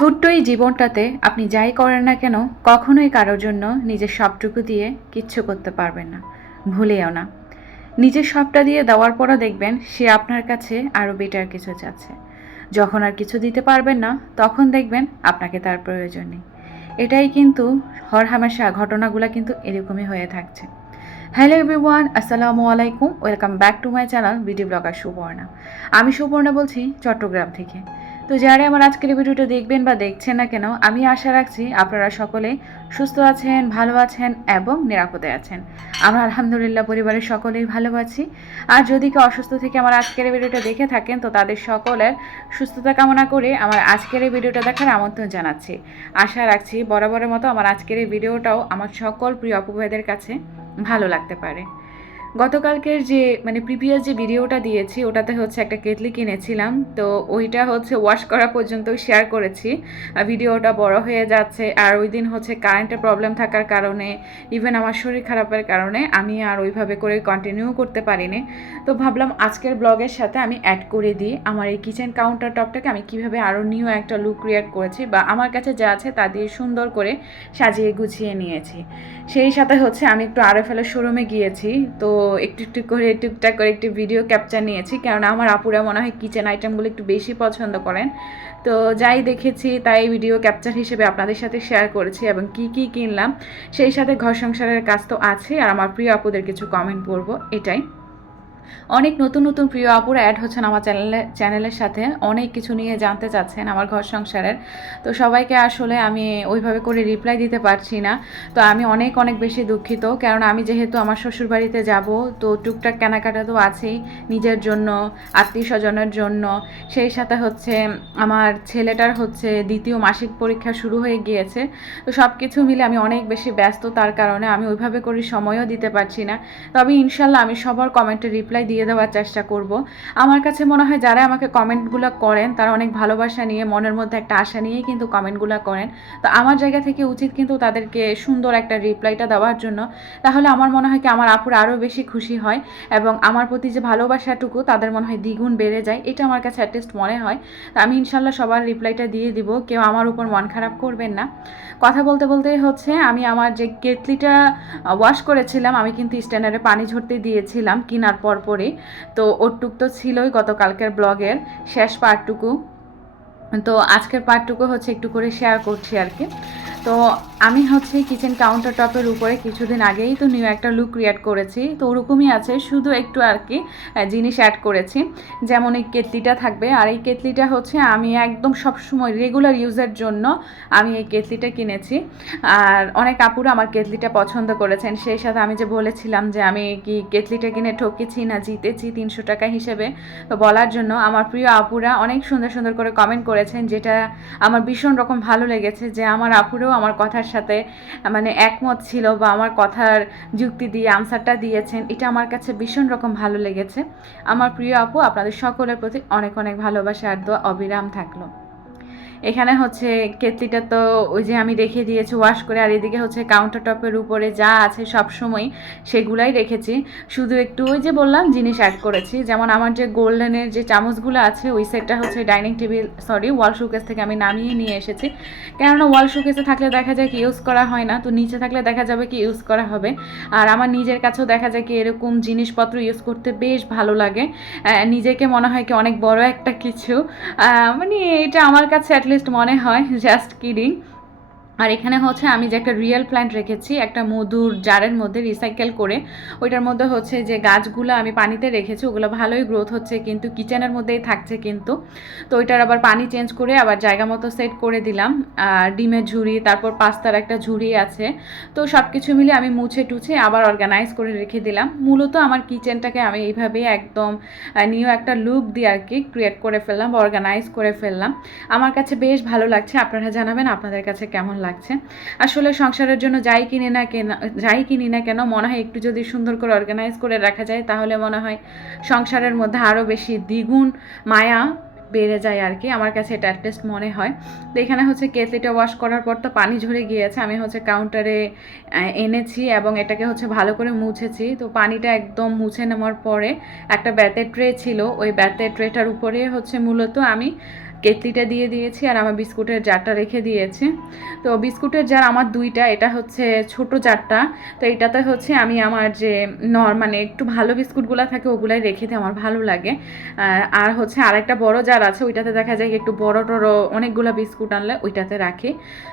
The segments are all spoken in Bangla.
ছোট্ট এই জীবনটাতে আপনি যাই করেন না কেন, কখনোই কারোর জন্য নিজের সবটুকু দিয়ে কিচ্ছু করতে পারবেন না। ভুলেও না। নিজের সবটা দিয়ে দেওয়ার পরও দেখবেন সে আপনার কাছে আরও বেটার কিছু চাচ্ছে। যখন আর কিছু দিতে পারবেন না, তখন দেখবেন আপনাকে তার প্রয়োজন নেই। এটাই কিন্তু হরহামেশা ঘটনাগুলো কিন্তু এরকমই হয়ে থাকছে। হ্যালো এভরিওয়ান আসসালামু আলাইকুম welcome back to my channel BD blogger Suborna. আমি সুবর্ণা বলছি চট্টগ্রাম থেকে। তো যারা আমার আজকের ভিডিওটা দেখবেন বা দেখছেন না কেন, আমি আশা রাখছি আপনারা সকলে সুস্থ আছেন, ভালো আছেন এবং নিরাপদে আছেন। আমরা আলহামদুলিল্লাহ পরিবারের সকলেই ভালো আছি। আর যদি কেউ অসুস্থ থেকে আমার আজকের ভিডিওটা দেখে থাকেন, তো তাদের সকলের সুস্থতা কামনা করে আমার আজকের এই ভিডিওটা দেখার আমন্ত্রণ জানাচ্ছি। আশা রাখছি বরাবরের মতো আমার আজকের এই ভিডিওটাও আমার সকল প্রিয় অপুভাইদের কাছে ভালো লাগতে পারে। গতকালকের যে মানে প্রিভিয়াস যে ভিডিওটা দিয়েছি, ওটাতে হচ্ছে একটা কেটলি কিনেছিলাম। তো ওইটা হচ্ছে ওয়াশ করা পর্যন্ত শেয়ার করেছি। ভিডিওটা বড় হয়ে যাচ্ছে। আর ওই দিন হচ্ছে কারেন্টের প্রবলেম থাকার কারণে ইভেন আমার শরীর খারাপের কারণে, আমি আর ওইভাবে করে কন্টিনিউ করতে পারিনি। তো ভাবলাম আজকের ব্লগের সাথে আমি অ্যাড করে দিই। আমার এই কিচেন কাউন্টার টপটাকে আমি কীভাবে আরও নিউ একটা লুক ক্রিয়েট করেছি বা আমার কাছে যা আছে তা দিয়ে সুন্দর করে সাজিয়ে গুছিয়ে নিয়েছি। সেই সাথে হচ্ছে আমি একটু আরএফএলের শোরুমে গিয়েছি। তো একটু একটু করে, টুকটাক করে একটু ভিডিও ক্যাপচার নিয়েছি। কারণ আমার আপুরা মনে হয় কিচেন আইটেমগুলো একটু বেশি পছন্দ করেন। তো যাই দেখেছি, তাই ভিডিও ক্যাপচার হিসেবে আপনাদের সাথে শেয়ার করেছি এবং কি কি কিনলাম, সেই সাথে ঘর সংসারের কাজ তো আছে আর আমার প্রিয় আপুদের কিছু কমেন্ট পড়ব, এটাই। অনেক নতুন নতুন প্রিয় আপুরা অ্যাড হচ্ছেন আমার চ্যানেলে চ্যানেলের সাথে। অনেক কিছু নিয়ে জানতে চাচ্ছেন আমার ঘর সংসারের। তো সবাইকে আসলে আমি ওইভাবে করে রিপ্লাই দিতে পারছি না। তো আমি অনেক অনেক বেশি দুঃখিত। কারণ আমি যেহেতু আমার শ্বশুরবাড়িতে যাব, তো টুকটাক কেনাকাটা তো আছেই নিজের জন্য আত্মীয় স্বজনের জন্য। সেই সাথে হচ্ছে আমার ছেলেটার হচ্ছে দ্বিতীয় মাসিক পরীক্ষা শুরু হয়ে গিয়েছে। তো সব কিছু মিলে আমি অনেক বেশি ব্যস্ত তার কারণে আমি ওইভাবে করে সময়ও দিতে পারছি না। তবে ইনশাল্লাহ আমি সবার কমেন্টে রিপ্লাই দিয়ে দেওয়ার চেষ্টা করব। আমার কাছে মনে হয় যারা আমাকে কমেন্টগুলো করেন, তারা অনেক ভালোবাসা নিয়ে, মনের মধ্যে একটা আশা নিয়েই কিন্তু কমেন্টগুলো করেন। তো আমার জায়গা থেকে উচিত কিন্তু তাদেরকে সুন্দর একটা রিপ্লাইটা দেওয়ার জন্য। তাহলে আমার মনে হয় কি, আমার আপুর আরও বেশি খুশি হয় এবং আমার প্রতি যে ভালোবাসাটুকু, তাদের মনে হয় দ্বিগুণ বেড়ে যায়। এটা আমার কাছে অ্যাটলিস্ট মনে হয়। তো আমি ইনশাল্লাহ সবার রিপ্লাইটা দিয়ে দিব। কেউ আমার উপর মন খারাপ করবেন না। কথা বলতে বলতে হচ্ছে, আমি আমার যে কেটলিটা ওয়াশ করেছিলাম, আমি কিন্তু স্ট্যান্ডারে পানি ঝরতে দিয়েছিলাম, কেনার পর। পরে তো ওরটুক তো ছিলই গতকালকের ব্লগের শেষ পার্টটুকু। তো আজকের পার্টটুকু হচ্ছে একটু করে শেয়ার করছি আর কি। তো আমি হচ্ছে কিচেন কাউন্টার টপের উপরে কিছুদিন আগেই তো নিউ একটা লুক ক্রিয়েট করেছি। তো ওরকমই আছে, শুধু একটু আর কি জিনিস অ্যাড করেছি। যেমন এই কেতলিটা থাকবে, আর এই কেতলিটা হচ্ছে আমি একদম সবসময় রেগুলার ইউজের জন্য আমি এই কেতলিটা কিনেছি। আর অনেক আপুরা আমার কেতলিটা পছন্দ করেছেন। সেই সাথে আমি যে বলেছিলাম যে আমি কি কেতলিটা কিনে ঠকেছি না, জিতেছি তিনশো টাকা হিসেবে, তো বলার জন্য আমার প্রিয় আপুরা অনেক সুন্দর সুন্দর করে কমেন্ট করেছেন, যেটা আমার ভীষণ রকম ভালো লেগেছে যে আমার আপুরেও আমার কথার সাথে মানে একমত ছিল বা আমার কথার যুক্তি দিয়ে আনসারটা দিয়েছেন, এটা আমার কাছে ভীষণ রকম ভালো লেগেছে। আমার প্রিয় আপু, আপনাদের সকলের প্রতি অনেক অনেক ভালোবাসা আর দোয়া, অবিরাম থাকল। এখানে হচ্ছে কেতলিটা তো ওই যে আমি রেখে দিয়েছি ওয়াশ করে, আর এদিকে হচ্ছে কাউন্টার টপের উপরে যা আছে সব সময় সেগুলাই রেখেছি। শুধু একটু ওই যে বললাম, জিনিস অ্যাড করেছি। যেমন আমার যে গোল্ডেনের যে চামচগুলো আছে, ওই সেটটা হচ্ছে dining table sorry wall showcase থেকে আমি নামিয়ে নিয়ে এসেছি। কেননা ওয়াল শোকেসে থাকলে দেখা যায় কি ইউজ করা হয় না, তো নিচে থাকলে দেখা যাবে কি ইউজ করা হবে। আর আমার নিজের কাছেও দেখা যায় কি এরকম জিনিসপত্র ইউজ করতে বেশ ভালো লাগে। নিজেকে মনে হয় কি অনেক বড় একটা কিছু। মানে এটা আমার কাছে অ্যাটলিস্ট মনে হয় জাস্ট কিডিং আর এখানে হচ্ছে আমি যে একটা রিয়েল প্ল্যান্ট রেখেছি, একটা মধুর জারের মধ্যে রিসাইকেল করে, ওইটার মধ্যে হচ্ছে যে গাছগুলো আমি পানিতে রেখেছি, ওগুলো ভালোই গ্রোথ হচ্ছে, কিন্তু কিচেনের মধ্যেই থাকছে কিন্তু। তো ওইটার আবার পানি চেঞ্জ করে আবার জায়গা মতো সেট করে দিলাম। আর ডিমের ঝুড়ি, তারপর পাস্তার একটা ঝুড়ি আছে। তো সব কিছু মিলে আমি মুছে টুছে আবার অর্গানাইজ করে রেখে দিলাম। মূলত আমার কিচেনটাকে আমি এইভাবেই একদম নিউ একটা লুক দিয়ে আর কি ক্রিয়েট করে ফেললাম অর্গানাইজ করে ফেললাম। আমার কাছে বেশ ভালো লাগছে, আপনারা জানাবেন আপনাদের কাছে কেমন লাগে লাগছে। আসলে সংসারের জন্য যাই কিনি না কেন, যাই কিনি না কেন, মনে হয় একটু যদি সুন্দর করে অর্গানাইজ করে রাখা যায়, তাহলে মনে হয় সংসারের মধ্যে আরও বেশি দ্বিগুণ মায়া বেড়ে যায় আর কি। আমার কাছে এটা অ্যাটলিস্ট মনে হয়। তো এখানে হচ্ছে কেতলিটা ওয়াশ করার পর তো পানি ঝরে গিয়েছে, আমি হচ্ছে কাউন্টারে এনেছি এবং এটাকে হচ্ছে ভালো করে মুছেছি। তো পানিটা একদম মুছে নেওয়ার পরে একটা ব্যাতের ট্রে ছিল, ওই ব্যাতের ট্রেটার উপরে হচ্ছে মূলত আমি কেতলিটা দিয়ে দিয়েছি আর আমার বিস্কুটের জারটা রেখে দিয়েছি। তো বিস্কুটের জার আমার দুইটা, এটা হচ্ছে ছোট জারটা। তো এটাতে হচ্ছে আমি আমার যে নর মানে একটু ভালো বিস্কুটগুলো থাকে ওগুলাই রেখে দিই, আমার ভালো লাগে। আর হচ্ছে আরেকটা বড় জার আছে, ওইটাতে দেখা যায় একটু বড় টড়ো অনেকগুলো বিস্কুট আনলে ওইটাতে রাখি।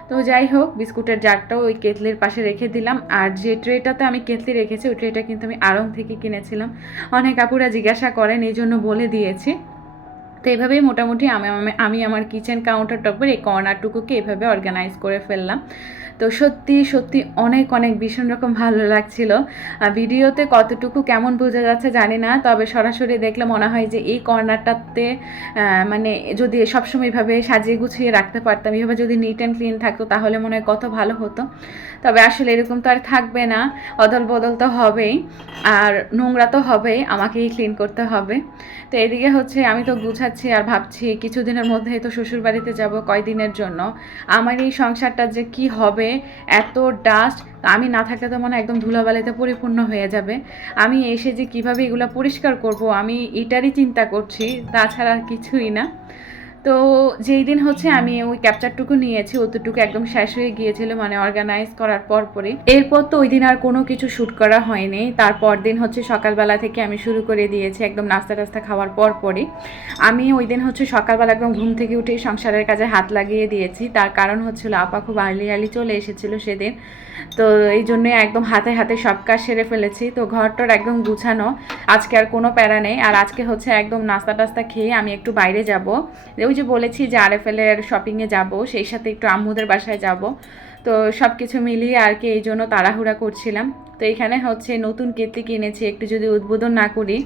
তো যাই হোক, বিস্কুটের জারটাও ওই কেতলির পাশে রেখে দিলাম। আর যে ট্রেটাতে আমি কেতলি রেখেছি, ওই ট্রেটা কিন্তু আমি আড়ং থেকে কিনেছিলাম। অনেক আপুরা জিজ্ঞাসা করেন এই জন্য বলে দিয়েছি। তো এইভাবেই মোটামুটি আমি, আমি- আমি আমার কিচেন কাউন্টার টপের এই কর্নারটুকুকে এভাবে অর্গানাইজ করে ফেললাম। তো সত্যি সত্যি অনেক অনেক ভীষণ রকম ভালো লাগছিল। ভিডিওতে কতটুকু কেমন বোঝা যাচ্ছে জানি না, তবে সরাসরি দেখলে মনে হয় যে এই কর্নারটাতে মানে যদি সবসময় এভাবে সাজিয়ে গুছিয়ে রাখতে পারতাম এইভাবে যদি নিট অ্যান্ড ক্লিন থাকতো, তাহলে মনে হয় কত ভালো হতো। তবে আসলে এরকম তো আর থাকবে না অদল বদল তো হবেই, আর নোংরা তো হবেই, আমাকেই ক্লিন করতে হবে। তো এদিকে হচ্ছে আমি তো গুছাচ্ছি আর ভাবছি কিছুদিনের মধ্যেই তো শ্বশুর বাড়িতে যাব কয়দিনের জন্য। আমার এই সংসারটা যে কি হবে, এত ডাস্ট আমি না থাকলে তো মনে একদম ধুলাবালিতে পরিপূর্ণ হয়ে যাবে। আমি এসে যে কীভাবে এগুলো পরিষ্কার করব, আমি এটারই চিন্তা করছি, তাছাড়া কিছুই না। তো যেই দিন হচ্ছে আমি ওই ক্যাপচারটুকু নিয়েছি অতটুকু একদম শেষ হয়ে গিয়েছিল মানে অর্গানাইজ করার পর পরে এরপর তো ওই দিন আর কোনো কিছু শ্যুট করা হয়নি। তারপর দিন হচ্ছে সকালবেলা থেকে আমি শুরু করে দিয়েছি একদম নাস্তা টাস্তা খাওয়ার পর পরে আমি ওই দিন হচ্ছে সকালবেলা একদম ঘুম থেকে উঠে সংসারের কাজে হাত লাগিয়ে দিয়েছি। তার কারণ হচ্ছিল আপা খুব আর্লি আর্লি চলে এসেছিল সেদিন। তো এই জন্যে একদম হাতে হাতে সব কাজ সেরে ফেলেছি। তো ঘরটার একদম গুছানো। আজকে আর কোনো প্যারা নেই। আর আজকে হচ্ছে একদম নাস্তা টাস্তা খেয়ে আমি একটু বাইরে যাব। ওই যে বলেছি যে আর আরএফএল এর শপিংয়ে যাব, সেই সাথে একটু আম্মুদের বাসায় যাব। তো সব কিছু মিলিয়ে আর কি এই জন্য তাড়াহুড়া করছিলাম। তো এখানে হচ্ছে নতুন কেতলি কিনেছি, একটু যদি উদ্বোধন না করি।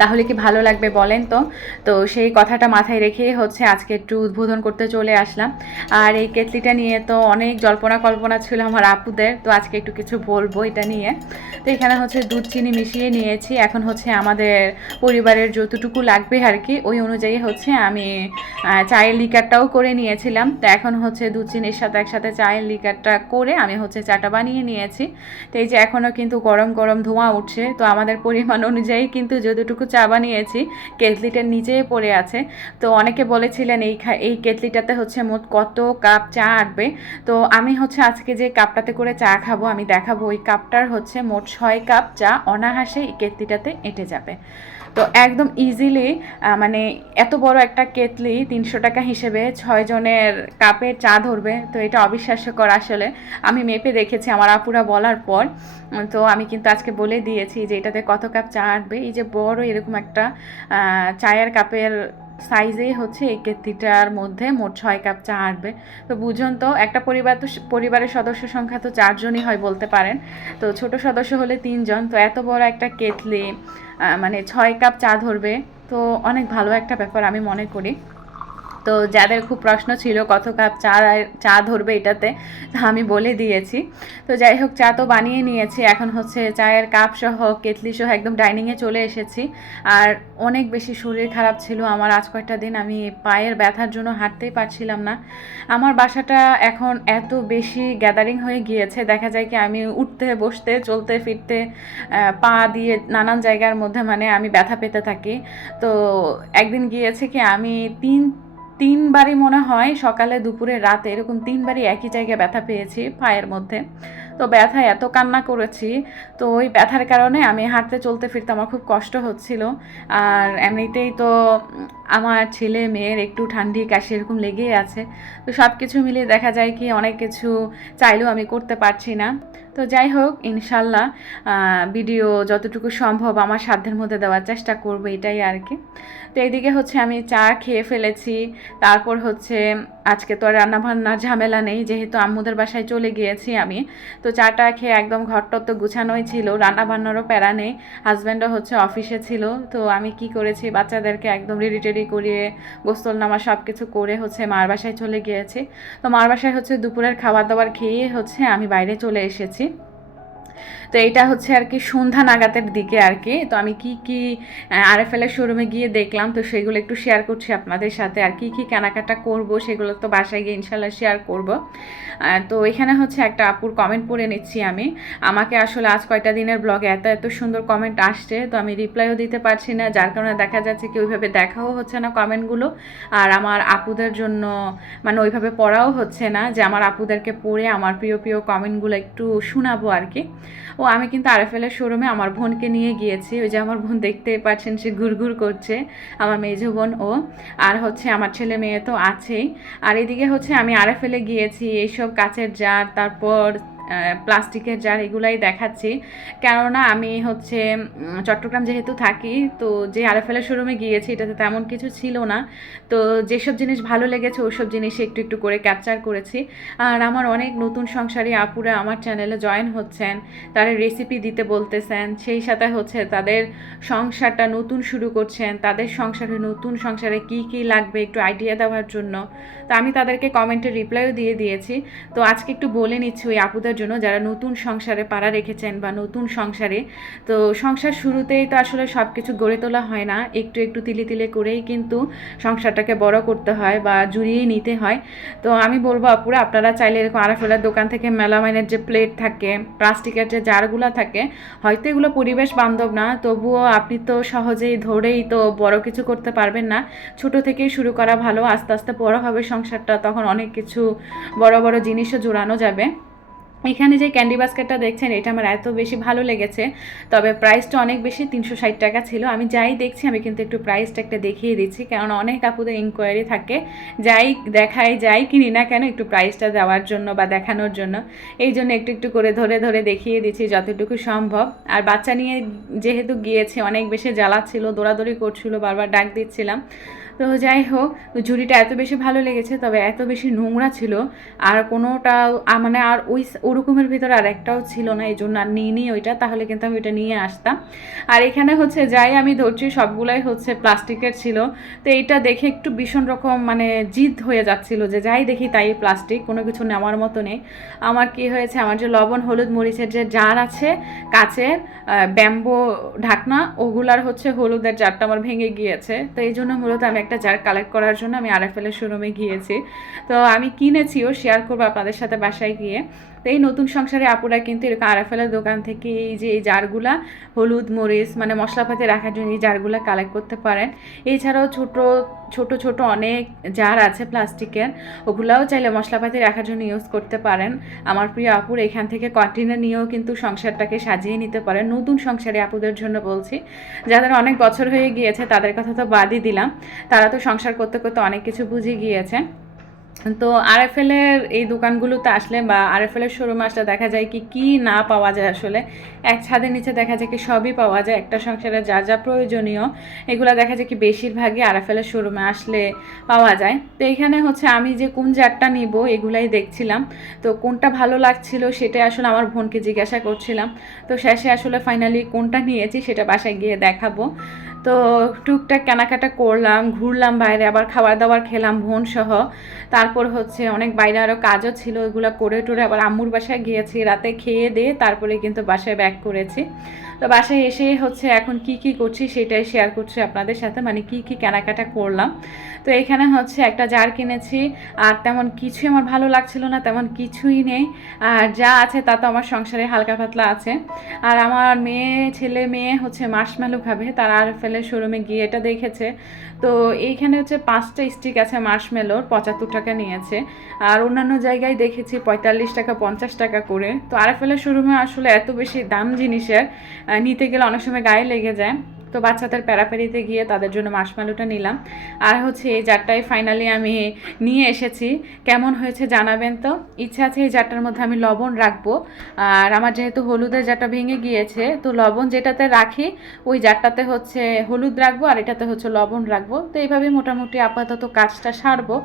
তাহলে কি ভালো লাগবে বলেন তো? তো সেই কথাটা মাথায় রেখেই হচ্ছে আজকে একটু উদ্বোধন করতে চলে আসলাম। আর এই কেটলিটা নিয়ে তো অনেক জল্পনা কল্পনা ছিল আমার আপুদের, তো আজকে একটু কিছু বলব এটা নিয়ে। তো এখানে হচ্ছে দুধ চিনি মিশিয়ে নিয়েছি, এখন হচ্ছে আমাদের পরিবারের যতটুকু লাগবে আর কি, ওই অনুযায়ী হচ্ছে আমি চায়ের লিকারটাও করে নিয়েছিলাম। তো এখন হচ্ছে দুধ চিনির সাথে একসাথে চায়ের লিকারটা করে আমি হচ্ছে চাটা বানিয়ে নিয়েছি। তো এই যে এখনও কিন্তু গরম গরম ধোঁয়া উঠছে, তো আমাদের পরিমাণ অনুযায়ী কিন্তু যতটুকু চা বানিয়েছি কেটলিটার নিচেই পড়ে আছে। তো অনেকে বলেছিলেন এই এই কেটলিটাতে হচ্ছে মোট কত কাপ চা আঁটবে। তো আমি হচ্ছে আজকে যে কাপটাতে করে চা খাব, আমি দেখাবো। ওই কাপটার হচ্ছে মোট ছয় কাপ চা অনাহাসে এই কেটলিটাতে এঁটে যাবে। তো একদম ইজিলি মানে এত বড় একটা কেতলি তিনশো টাকা হিসেবে ছয়জনের কাপের চা ধরবে, তো এটা অবিশ্বাস্যকর আসলে। আমি মেপে দেখেছি আমার আপুরা বলার পর, তো আমি কিন্তু আজকে বলে দিয়েছি যে এটাতে কত কাপ চা আটবে। এই যে বড় এরকম একটা চায়ের কাপের সাইজেই হচ্ছে এই কেতলিটার মধ্যে মোট ছয় কাপ চা আসবে। তো বুঝুন তো, একটা পরিবার তো পরিবারের সদস্য সংখ্যা তো চারজনই হয় বলতে পারেন। তো ছোট সদস্য হলে তিনজন, তো এত বড় একটা কেতলি মানে ছয় কাপ চা ধরবে, তো অনেক ভালো একটা ব্যাপার আমি মনে করি। তো যাদের খুব প্রশ্ন ছিল কত কাপ চা চা ধরবে এটাতে, আমি বলে দিয়েছি। তো যাই হোক, চা তো বানিয়ে নিয়েছি। এখন হচ্ছে চায়ের কাপ সহ কেতলি সহ একদম ডাইনিংয়ে চলে এসেছি। আর অনেক বেশি শরীর খারাপ ছিল। আমার আজ কয়েকটা দিন আমি পায়ের ব্যথার জন্য হাঁটতেই পারছিলাম না। আমার বাসাটা এখন এত বেশি গ্যাদারিং হয়ে গিয়েছে। দেখা যায় কি আমি উঠতে, বসতে, চলতে, ফিরতে পা দিয়ে নানান জায়গার মধ্যে মানে আমি ব্যথা পেতে থাকি। তো একদিন গিয়েছে কি আমি তিন তিনবারই মনে হয় সকালে দুপুরে রাতে এরকম তিনবারই একই জায়গায় ব্যথা পেয়েছি পায়ের মধ্যে। তো ব্যথা এত কান্না করেছি, তো ওই ব্যথার কারণে আমি হাঁটতে চলতে ফিরতে আমার খুব কষ্ট হচ্ছিল। আর এমনিতেই তো আমার ছেলে মেয়ের একটু ঠান্ডি, কাশি এরকম লেগেই আছে। তো সব কিছু মিলিয়ে দেখা যায় কি অনেক কিছু চাইলেও আমি করতে পারছি না। তো যাই হোক, ইনশাল্লাহ ভিডিও যতটুকু সম্ভব আমার সাধ্যের মধ্যে দেওয়ার চেষ্টা করব এটাই আর কি। তো এইদিকে হচ্ছে আমি চা খেয়ে ফেলেছি, তারপর হচ্ছে আজকে তো আর রান্নাবান্নার ঝামেলা নেই, যেহেতু আম্মুদের বাসায় চলে গিয়েছি আমি। তো চাটা খেয়ে একদম ঘরটর তো গুছানোই ছিল রান্না রান্নাবান্নারও প্যারা নেই, হাজব্যান্ডও হচ্ছে অফিসে ছিল। তো আমি কি করেছি, বাচ্চাদেরকে একদম রেডি টেডি করিয়ে গোস্তল নামা সব কিছু করে হচ্ছে মার বাসায় চলে গিয়েছি। তো মার বাসায় হচ্ছে দুপুরের খাবার দাবার খেয়ে হচ্ছে আমি বাইরে চলে এসেছি। তো এটা হচ্ছে আর কি সন্ধ্যা নাগাতের দিকে আর কি। তো আমি কি কি এর শোরুমে গিয়ে দেখলাম, তো সেগুলো একটু শেয়ার করছি আপনাদের সাথে। আর কি কি কেনাকাটা করব সেগুলো তো বাসায় গিয়ে ইনশাল্লাহ শেয়ার করব। তো এখানে হচ্ছে একটা আপুর কমেন্ট পড়ে নিচ্ছি আমি। আমাকে আসলে আজ কয়টা দিনের ব্লগে এত এত সুন্দর কমেন্ট আসছে, তো আমি রিপ্লাইও দিতে পারছি না। যার কারণে দেখা যাচ্ছে কি ওইভাবে দেখাও হচ্ছে না কমেন্টগুলো আর আমার আপুদের জন্য মানে ওইভাবে পড়াও হচ্ছে না যে আমার আপুদেরকে পড়ে আমার প্রিয় প্রিয় কমেন্টগুলো একটু শোনাবো আর কি। ও আমি কিন্তু আরএফএলের শোরুমে আমার বোনকে নিয়ে গিয়েছি। ওই যে আমার বোন দেখতে পাচ্ছেন, সে ঘুরঘুর করছে। আমার মেজো বোন ও। আর হচ্ছে আমার ছেলে মেয়ে তো আছেই। আর এদিকে হচ্ছে আমি আরএফএলে গিয়েছি, এইসব কাচের জার, তারপর প্লাস্টিকের জার এগুলাই দেখাচ্ছি। কেননা আমি হচ্ছে চট্টগ্রাম যেহেতু থাকি, তো যে আরএফএলের শোরুমে গিয়েছি, এটাতে তেমন কিছু ছিল না। তো যেসব জিনিস ভালো লেগেছে, ওসব জিনিস একটু একটু করে ক্যাপচার করেছি। আর আমার অনেক নতুন সংসারী আপুরা আমার চ্যানেলে জয়েন হচ্ছেন, তারা রেসিপি দিতে বলতেছেন, সেই সাথে হচ্ছে তাদের সংসারটা নতুন শুরু করছেন, তাদের সংসারে নতুন সংসারে কি কি লাগবে একটু আইডিয়া দেওয়ার জন্য। তো আমি তাদেরকে কমেন্টে রিপ্লাইও দিয়ে দিয়েছি। তো আজকে একটু বলে নিচ্ছি ওই আপুদের জন্য যারা নতুন সংসারে পাড়া রেখেছেন বা নতুন সংসারে, তো সংসার শুরুতেই তো আসলে সব কিছু গড়ে তোলা হয় না। একটু একটু তিলে তিলে করেই কিন্তু সংসারটাকে বড় করতে হয় বা জুড়িয়ে নিতে হয়। তো আমি বলব আপুরা আপনারা চাইলে এরকম আরাফেলার দোকান থেকে মেলামাইনের যে প্লেট থাকে, প্লাস্টিকের যে জারগুলো থাকে, হয়তো এগুলো পরিবেশ বান্ধব না, তবুও আপনি তো সহজেই ধরেই তো বড় কিছু করতে পারবেন না। ছোট থেকেই শুরু করা ভালো, আস্তে আস্তে বড় হবে সংসারটা, তখন অনেক কিছু বড় বড় জিনিসও জোড়ানো যাবে। এখানে যে ক্যান্ডি বাস্কেটটা দেখছেন, এটা আমার এত বেশি ভালো লেগেছে, তবে প্রাইসটা অনেক বেশি, তিনশো ষাট টাকা ছিল। আমি যাই দেখছি, আমি কিন্তু একটু প্রাইসটা একটা দেখিয়ে দিচ্ছি কারণ অনেক আপুদের ইনকোয়ারি থাকে, যাই দেখাই, যাই কিনি না কেন, একটু প্রাইসটা দেওয়ার জন্য বা দেখানোর জন্য। এই জন্য একটু একটু করে ধরে ধরে দেখিয়ে দিচ্ছি যতটুকু সম্ভব। আর বাচ্চা নিয়ে যেহেতু গিয়েছে, অনেক বেশি জ্বালাচ্ছিল দৌড়াদৌড়ি করছিল, বারবার ডাক দিচ্ছিলাম। তো যাই হোক ঝুড়িটা এত বেশি ভালো লেগেছে, তবে এত বেশি নোংরা ছিল, আর কোনোটা মানে আর ওই ওরকমের ভিতরে আর একটাও ছিল না, এই জন্য আর নিয়ে নিই ওইটা, তাহলে কিন্তু আমি ওইটা নিয়ে আসতাম। আর এখানে হচ্ছে যাই আমি ধরছি, সবগুলাই হচ্ছে প্লাস্টিকের ছিল, তো এইটা দেখে একটু ভীষণ রকম মানে জিদ হয়ে যাচ্ছিল যে যাই দেখি তাই প্লাস্টিক, কোনো কিছু নেওয়ার মতো নেই। আমার কি হয়েছে, আমার যে লবণ, হলুদ, মরিচের যে জার আছে, কাচের ব্যাম্বো ঢাকনা, ওগুলার হচ্ছে হলুদের জারটা আমার ভেঙে গিয়েছে, তো এই জন্য মূলত আমি একটা জার কালেক্ট করার জন্য আমি আরএফএলের শোরুমে গিয়েছি। তো আমি কিনেছিও শেয়ার করব আপনাদের সাথে বাসায় গিয়ে। তো এই নতুন সংসারে আপুরা কিন্তু এরকম আরএফএলের দোকান থেকে এই যে এই জারগুলা হলুদ, মরিচ মানে মশলাপাতি রাখার জন্য এই জারগুলা কালেক্ট করতে পারেন। এছাড়াও ছোট ছোট ছোট অনেক জার আছে প্লাস্টিকের। ওগুলাও চাইলে মশলাপাতি রাখার জন্য ইউজ করতে পারেন। আমার প্রিয় আপুর এখান থেকে কন্টেনার নিয়েও কিন্তু সংসারটাকে সাজিয়ে নিতে পারেন। নতুন সংসারে আপুদের জন্য বলছি। যাদের অনেক বছর হয়ে গিয়েছে, তাদের কথা তো বাদই দিলাম। তারা তো সংসার করতে করতে অনেক কিছু বুঝে গিয়েছে। তো আরএফএল এর এই দোকানগুলোতে আসলে বা আরএফএল এর শোরুমে আসলে দেখা যায় কি কি না পাওয়া যায় আসলে? এক ছাদের নিচে দেখা যায় কি সবই পাওয়া যায়। একটা সংসারে যা যা প্রয়োজনীয়, এগুলো দেখা যায় কি বেশিরভাগই আরএফএল এর শোরুমে আসলে পাওয়া যায়। তো এখানে হচ্ছে আমি যে কোন জারটা নিব, এগুলাই দেখছিলাম। তো কোনটা ভালো লাগছিল সেটা আসলে আমার বোনকে জিজ্ঞাসা করছিলাম। তো শেষে আসলে ফাইনালি কোনটা নিয়েছি সেটা বাসায় গিয়ে দেখাবো। তো টুকটাক কেনাকাটা করলাম, ঘুরলাম বাইরে, আবার খাবার দাবার খেলাম বোন সহ তারপর হচ্ছে অনেক বাইরে আরও কাজও ছিল, ওইগুলো করে টুরে আবার আম্মুর বাসায় গিয়েছি, রাতে খেয়ে দিয়ে তারপরে কিন্তু বাসায় ব্যাক করেছি। তো বাসায় এসে হচ্ছে এখন কি কি করছি সেটাই শেয়ার করছি আপনাদের সাথে। মানে কি কি কেনাকাটা করলাম। তো এখানে হচ্ছে একটা জার কিনেছি, আর তেমন কিছুই আমার ভালো লাগছিল না, তেমন কিছুই নেই। আর যা আছে তা তো আমার সংসারে হালকা পাতলা আছে। আর আমার মেয়ে, ছেলে মেয়ে হচ্ছে মার্শম্যালো খাবে, তারা আর ফেলে শোরুমে গিয়ে এটা দেখেছে। তো এইখানে হচ্ছে পাঁচটা স্টিক আছে মার্শমেলোর পঁচাত্তর টাকা নিয়েছে। আর অন্যান্য জায়গায় দেখেছি পঁয়তাল্লিশ টাকা, পঞ্চাশ টাকা করে। তো আরএফএলের শোরুমে আসলে এত বেশি দাম জিনিসের নিতে গেলে অনেক সময় গায়ে লেগে যায়। তো বাচ্চাদের প্যারাপ্যারিতে গিয়ে তাদের জন্য মাসমালুটা নিলাম। আর হচ্ছে এই জারটাই ফাইনালি আমি নিয়ে এসেছি। কেমন হয়েছে জানাবেন তো? ইচ্ছা আছে এই জারটার মধ্যে আমি লবণ রাখব। আর আমার যেহেতু হলুদের জারটা ভেঙে গিয়েছে, তো লবণ যেটাতে রাখি, ওই জারটাতে হচ্ছে হলুদ রাখব আর এটাতে হচ্ছে লবণ রাখব। তো এইভাবে মোটামুটি আপাতত কাজটা সারবো।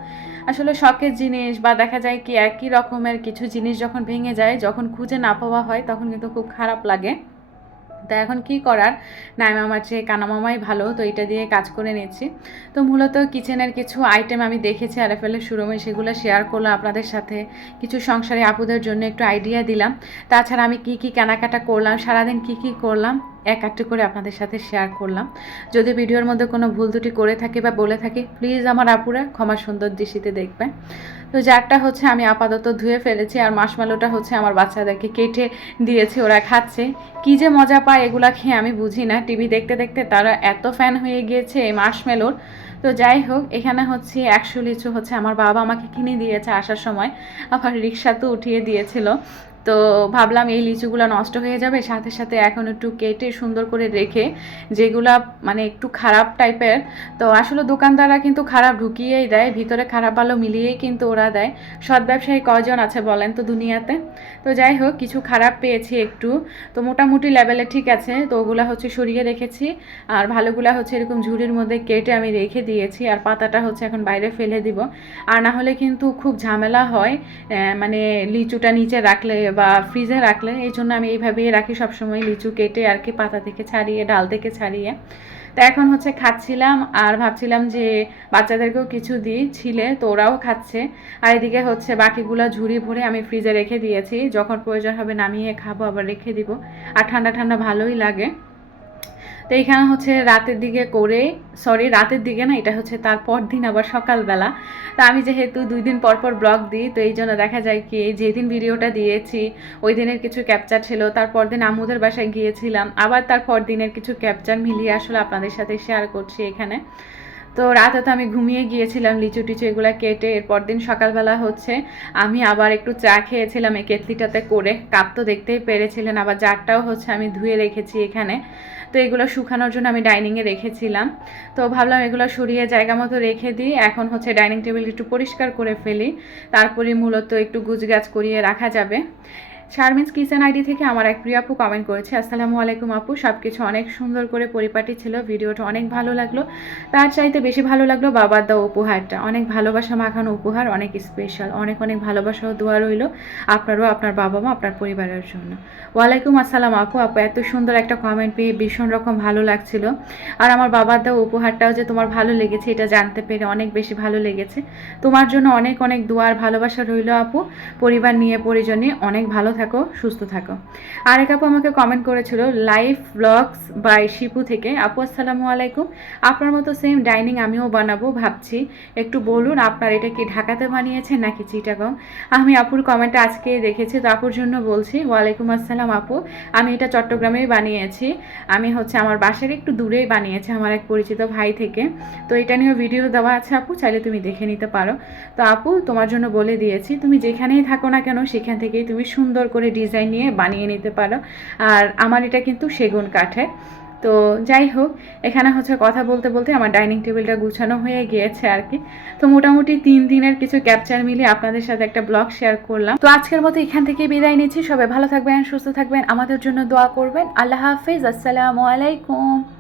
আসলে শখের জিনিস বা দেখা যায় কি একই রকমের কিছু জিনিস যখন ভেঙে যায়, যখন খুঁজে না পাওয়া হয়, তখন কিন্তু খুব খারাপ লাগে। তো এখন কি করার? নাই মামার চেয়ে কানা মামাই ভালো, তো এটা দিয়ে কাজ করে নিচ্ছি। তো মূলত কিচেনের কিছু আইটেম আমি দেখেছি আর এর শোরুমে সেগুলো শেয়ার করলাম আপনাদের সাথে। কিছু সংসারে আপুদের জন্য একটু আইডিয়া দিলাম। তাছাড়া আমি কি কি কেনাকাটা করলাম, সারাদিন কি কি করলাম এক একটু করে আপনাদের সাথে শেয়ার করলাম। যদি ভিডিওর মধ্যে কোনো ভুল ত্রুটি করে থাকি বা বলে থাকি প্লিজ আমার আপুরা ক্ষমা সুন্দর দৃষ্টিতে দেখবেন। তো জারটা হচ্ছে আমি আপাতত ধুয়ে ফেলেছি আর মাসমালোটা হচ্ছে আমার বাচ্চাদেরকে কেটে দিয়েছি, ওরা খাচ্ছে। কী যে মজা পায় এগুলা খেয়ে আমি বুঝি না। টিভি দেখতে দেখতে তারা এত ফ্যান হয়ে গিয়েছে এই মাসমেলোর তো যাই হোক, এখানে হচ্ছে একশো লিচু হচ্ছে আমার বাবা আমাকে কিনে দিয়েছে আসার সময়। আবার রিক্সাতেও উঠিয়ে দিয়েছিল। তো ভাবলাম এই লিচুগুলো নষ্ট হয়ে যাবে, সাথে সাথে এখন একটু কেটে সুন্দর করে রেখে যেগুলা মানে একটু খারাপ টাইপের, তো আসলে দোকানদাররা কিন্তু খারাপ ঢুকিয়েই দেয়, ভিতরে খারাপ ভালো মিলিয়েই কিন্তু ওরা দেয়। সৎ ব্যবসায়ী কজন আছে বলেন তো দুনিয়াতে? তো যাই হোক, কিছু খারাপ পেয়েছি একটু, তো মোটামুটি লেভেলে ঠিক আছে, তো ওগুলা হচ্ছে সরিয়ে রেখেছি, আর ভালোগুলা হচ্ছে এরকম ঝুড়ির মধ্যে কেটে আমি রেখে দিয়েছি, আর পাতাটা হচ্ছে এখন বাইরে ফেলে দিব। আর না হলে কিন্তু খুব ঝামেলা হয় মানে লিচুটা নিচে রাখলে বা ফ্রিজে রাখলে, এই জন্য আমি এইভাবেই রাখি সবসময় লিচু কেটে আর কি পাতা থেকে ছাড়িয়ে, ডাল থেকে ছাড়িয়ে। তো এখন হচ্ছে খাচ্ছিলাম আর ভাবছিলাম যে বাচ্চাদেরকেও কিছু দিই, ছিলে তো ওরাও খাচ্ছে। আর এদিকে হচ্ছে বাকিগুলো ঝুড়ি ভরে আমি ফ্রিজে রেখে দিয়েছি। যখন প্রয়োজন হবে নামিয়ে খাব, আবার রেখে দিব। আর ঠান্ডা ঠান্ডা ভালোই লাগে। তো এখানে হচ্ছে রাতের দিকে করে সরি রাতের দিকে না, এটা হচ্ছে তার দিন আবার সকালবেলা। তা আমি যেহেতু দুই দিন পর পর ব্লগ দিই, তো এই জন্য দেখা যায় কি যেদিন ভিডিওটা দিয়েছি, ওই দিনের কিছু ক্যাপচার ছিল তারপর দিন আমুদের বাসায় গিয়েছিলাম, আবার তারপর দিনের কিছু ক্যাপচার মিলিয়ে আসলে আপনাদের সাথে শেয়ার করছি এখানে। তো রাতে তো আমি ঘুমিয়ে গিয়েছিলাম, লিচু টিচু এগুলো কেটে, এরপর দিন সকালবেলা হচ্ছে, আমি আবার একটু চা খেয়েছিলাম, এই কেতলিটাতে করে, কাপ তো দেখতেই পেরেছিলেন, আবার জারটাও হচ্ছে আমি ধুয়ে রেখেছি এখানে। তো এগুলো শুকানোর জন্য আমি ডাইনিংয়ে রেখেছিলাম। তো ভাবলাম এগুলো সরিয়ে জায়গা মতো রেখে দিই। এখন হচ্ছে ডাইনিং টেবিল একটু পরিষ্কার করে ফেলি। তারপরে মূলত একটু গুজগাছ করিয়ে রাখা যাবে। শারমিনস কিচেন আইডি থেকে আমার এক প্রিয় আপু কমেন্ট করেছে, আসসালামু আলাইকুম আপু সব কিছু অনেক সুন্দর করে পরিপাটি ছিল, ভিডিওটা অনেক ভালো লাগল। তার চাইতে বেশি ভালো লাগল বাবার দেওয়া উপহারটা। অনেক ভালোবাসা মাখানো উপহার, অনেক স্পেশাল অনেক অনেক ভালোবাসা ও দোয়া রইল আপনারও, আপনার বাবা মা, আপনার পরিবারের জন্য। ওয়ালাইকুম আসসালাম আপু আপু এত সুন্দর একটা কমেন্ট পেয়ে ভীষণ রকম ভালো লাগছিল। আর আমার বাবার দেওয়া উপহারটাও যে তোমার ভালো লেগেছে, এটা জানতে পেরে অনেক বেশি ভালো লেগেছে। তোমার জন্য অনেক অনেক দোয়ার ভালোবাসা রইল আপু। পরিবার নিয়ে, পরিজনে অনেক ভালো থাকো, সুস্থ থাকো। আরেক আপু আমাকে কমেন্ট করেছিল লাইফ ব্লগস বাই শিপু থেকে। আপু, আসসালামু আলাইকুম। আপনার মতো সেম ডাইনিং আমিও বানাবো, ভাবছি। একটু বলুন, আপনার এটা কি ঢাকাতে বানিয়েছেন নাকি চিটাগং? আমি আপুর কমেন্টটা আজকে দেখেছি, তো আপুর জন্য বলছি, ওয়ালাইকুম আসসালাম আপু। আমি এটা চট্টগ্রামেই বানিয়েছি। আমি হচ্ছে আমার বাসার একটু দূরেই বানিয়েছি, আমার এক পরিচিত ভাই থেকে। তো এটা নিয়েও ভিডিও দেওয়া আছে আপু, চাইলে তুমি দেখে নিতে পারো। তো আপু, তোমার জন্য বলে দিয়েছি, তুমি যেখানেই থাকো না কেন, সেখান থেকেই তুমি সুন্দর করে ডিজাইন নিয়ে বানিয়ে নিতে পারো। আর আমার এটা কিন্তু সেগুন কাঠের। তো যাই হোক, এখানে হচ্ছে কথা বলতে বলতে আমার ডাইনিং টেবিলটা গুছানো হয়ে গিয়েছে আর কি। তো মোটামুটি তিন দিনের কিছু ক্যাপচার মিলিয়ে আপনাদের সাথে একটা ব্লগ শেয়ার করলাম। তো আজকের মতো এখান থেকে বিদায় নিচ্ছি। সবাই ভালো থাকবেন, সুস্থ থাকবেন। আমাদের জন্য দোয়া করবেন। আল্লাহ হাফিজ। আসসালামু আলাইকুম।